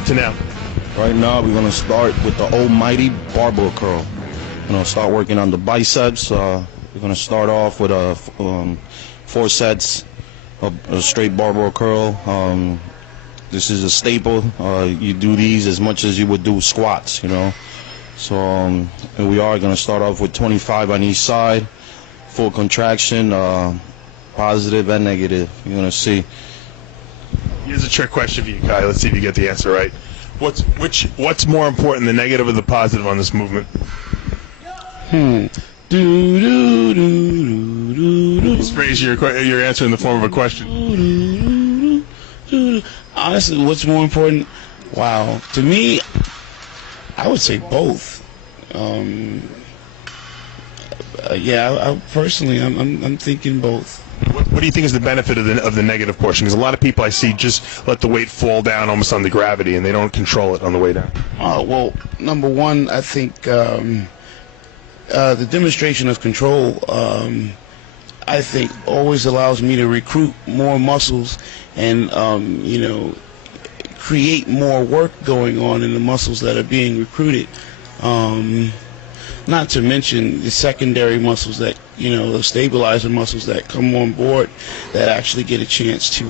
on to now? Right now, we're going to start with the almighty barbell curl. Start working on the biceps. We're going to start off with 4 sets of a straight barbell curl. This is a staple. You do these as much as you would do squats, So and we are going to start off with 25 on each side, full contraction, positive and negative. You're going to see. Here's a trick question for you, Kai. Let's see if you get the answer right. What's more important, the negative or the positive on this movement? Just phrase your answer in the form of a question. Honestly, what's more important? Wow. To me, I would say both. I personally, I'm thinking both. What do you think is the benefit of the negative portion? Because a lot of people I see just let the weight fall down almost on the gravity, and they don't control it on the way down. Well, number one, I think the demonstration of control, I think, always allows me to recruit more muscles and, create more work going on in the muscles that are being recruited. Not to mention the secondary muscles that, the stabilizer muscles that come on board that actually get a chance to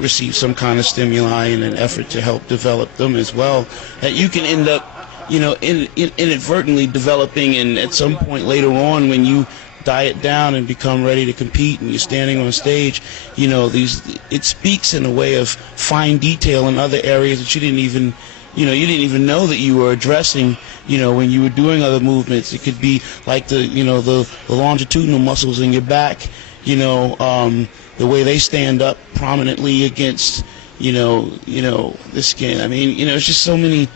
receive some kind of stimuli in an effort to help develop them as well. That you can end up, inadvertently developing, and at some point later on when you diet down and become ready to compete and you're standing on stage, it speaks in a way of fine detail in other areas that you didn't even know that you were addressing, when you were doing other movements. It could be like the longitudinal muscles in your back, the way they stand up prominently against, the skin. I mean, it's just so many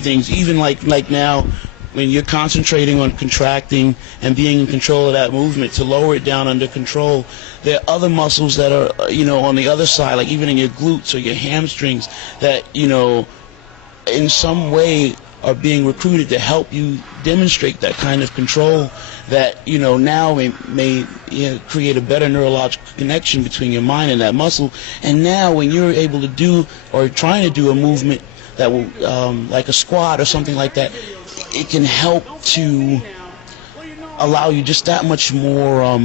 things. Even like now, when you're concentrating on contracting and being in control of that movement, to lower it down under control, there are other muscles that are, on the other side, like even in your glutes or your hamstrings, that, in some way are being recruited to help you demonstrate that kind of control that, now may create a better neurological connection between your mind and that muscle. And now when you're able to do or trying to do a movement that will, like a squat or something like that, it can help to allow you just that much more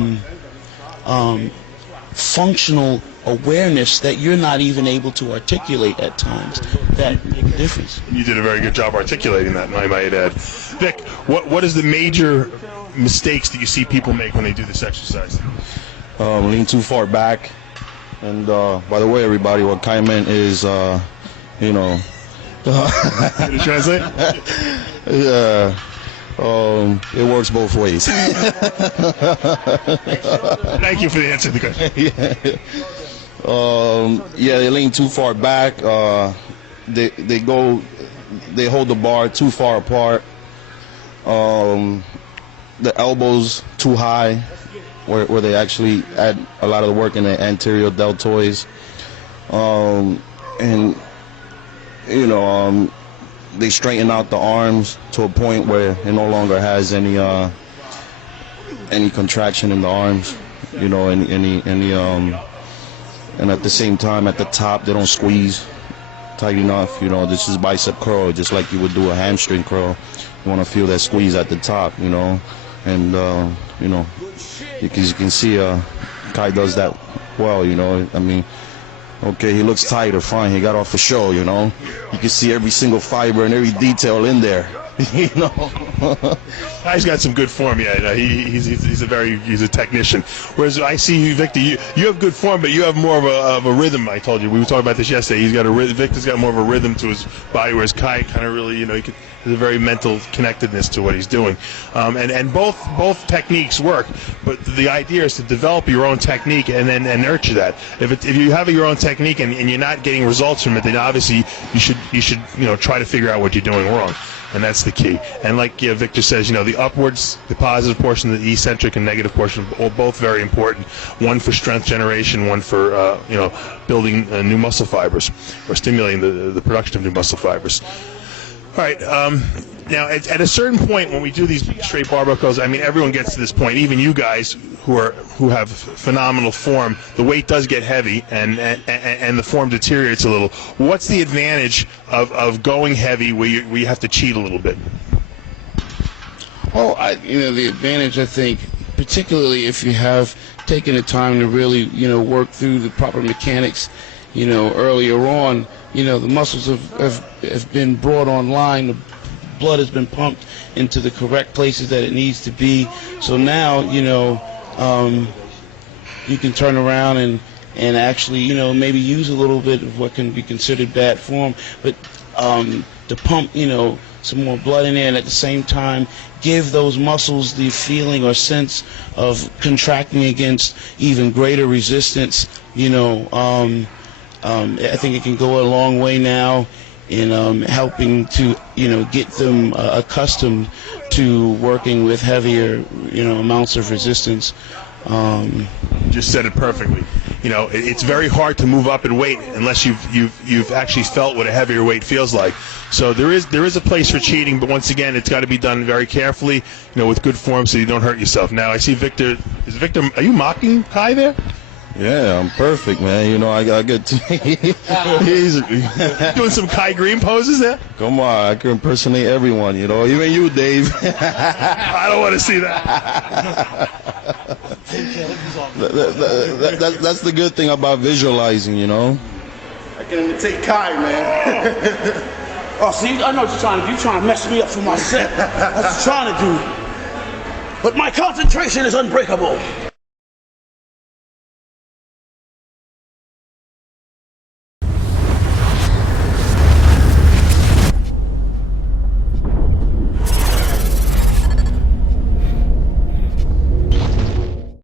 functional awareness that you're not even able to articulate at times. That make a difference. You did a very good job articulating that, I might add. Vic, what is the major mistakes that you see people make when they do this exercise? Lean too far back. And by the way, everybody, what Kai meant is, Can you translate? It works both ways. Thank you for the answer to the question. They lean too far back. They hold the bar too far apart. The elbows too high, where they actually add a lot of the work in the anterior deltoids. They straighten out the arms to a point where it no longer has any contraction in the arms, and at the same time at the top they don't squeeze tight enough. This is bicep curl, just like you would do a hamstring curl. You want to feel that squeeze at the top, and you can see Kai does that well. I mean, okay, he looks tighter, fine. He got off the show, You can see every single fiber and every detail in there, Kai's got some good form, yeah. He's a technician. Whereas I see you, Victor, you have good form, but you have more of a rhythm. I told you, we were talking about this yesterday. Victor's got more of a rhythm to his body, whereas Kai kind of really, there's a very mental connectedness to what he's doing. And both techniques work, but the idea is to develop your own technique and then nurture that. If you have your own technique and you're not getting results from it, then obviously you should try to figure out what you're doing wrong. And that's the key. And like Victor says, the upwards, the positive portion, the eccentric and negative portion, are both very important. One for strength generation, one for building new muscle fibers or stimulating the production of new muscle fibers. All right. Now, at a certain point, when we do these straight barbell curls, I mean, everyone gets to this point. Even you guys who have phenomenal form, the weight does get heavy, and the form deteriorates a little. What's the advantage of going heavy where you have to cheat a little bit? Oh, the advantage, I think, particularly if you have taken the time to really, work through the proper mechanics, earlier on, the muscles have been brought online, the blood has been pumped into the correct places that it needs to be. So now, you can turn around and actually, maybe use a little bit of what can be considered bad form, but to pump, some more blood in there, and at the same time give those muscles the feeling or sense of contracting against even greater resistance. I think it can go a long way now in helping to get them accustomed to working with heavier amounts of resistance. Just said it perfectly. It's very hard to move up in weight unless you've actually felt what a heavier weight feels like. So there is a place for cheating, but once again, it's got to be done very carefully, with good form, so you don't hurt yourself. Now I see Victor. Are you mocking Kai there? Yeah, I'm perfect, man. I got good. He's doing some Kai Greene poses there. Come on, I can impersonate everyone. Even you, Dave. I don't want to see that. That's the good thing about visualizing, I can imitate Kai, man. Oh, see, I know what you're trying to do. You're trying to mess me up for my set. That's what you're trying to do. But my concentration is unbreakable.